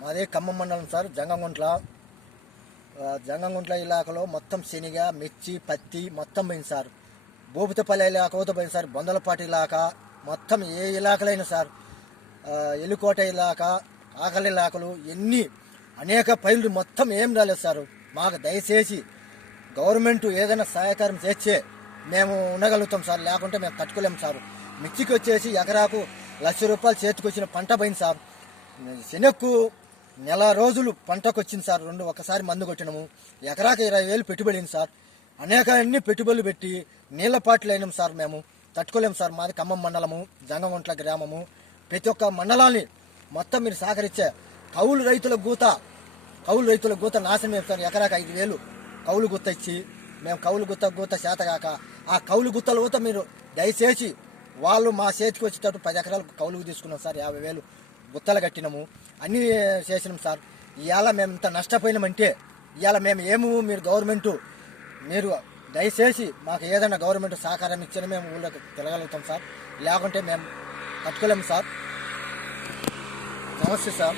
మాది ఖమ్మం మండలం సార్ జంగంగుంట్ల. జంగంగుంట్ల ఇలాకలో మొత్తం శనిగ మిర్చి పత్తి మొత్తం పోయింది సార్. భూపతిపల్లి ఇలాక పోయింది సార్ బొందలపాటి ఇలాక. మొత్తం ఏ ఇలాకలైన సార్. ఎలుకోట ఎల్లుకోట ఇలాక ఆకలి ఇలాకలు ఎన్ని అనేక పైలు మొత్తం ఏం రాలేదు సార్. మాకు దయచేసి గవర్నమెంట్ ఏదైనా సహాయకారం చేస్తే మేము ఉండగలుగుతాం సార్ లేకుంటే మేము తట్టుకోలేము సార్. మిర్చికి వచ్చేసి ఎకరాకు లక్ష రూపాయలు చేతికి వచ్చిన పంట పోయింది సార్. శనక్కు నెల రోజులు పంటకు వచ్చింది సార్. రెండు ఒకసారి మందు కొట్టినాము. ఎకరాకి ఇరవై వేలు పెట్టుబడి సార్. అనేక అన్ని పెట్టుబడులు పెట్టి నీళ్ళపాట్లు అయినాం సార్ మేము. తట్టుకోలేము సార్. మాది ఖమ్మం మండలము జంగగుంట్ల గ్రామము. ప్రతి ఒక్క మండలాన్ని మొత్తం మీరు సహకరించే కౌలు రైతుల గూత కౌలు రైతుల గూత నాశనం చేస్తారు ఎకరాకి ఐదు వేలు కౌలు గుత్త ఇచ్చి మేము కౌలు గుత్త గూత చేతగాక ఆ కౌలు గుత్తల గూత మీరు దయచేసి వాళ్ళు మా చేతికి వచ్చేటట్టు పది ఎకరాలు కౌలుకు తీసుకున్నాం సార్. యాభై వేలు గుత్తలు కట్టినాము. అన్నీ చేసినాం సార్. ఇవాళ మేము ఇంత నష్టపోయినామంటే ఇవాళ మేము ఏము మీరు గవర్నమెంట్ మీరు దయచేసి మాకు ఏదైనా గవర్నమెంట్ సహకారం ఇచ్చినా మేము ఊళ్ళోకి తిరగలుగుతాం సార్. లేకుంటే మేము కట్టుకోలేము సార్. నమస్తే సార్.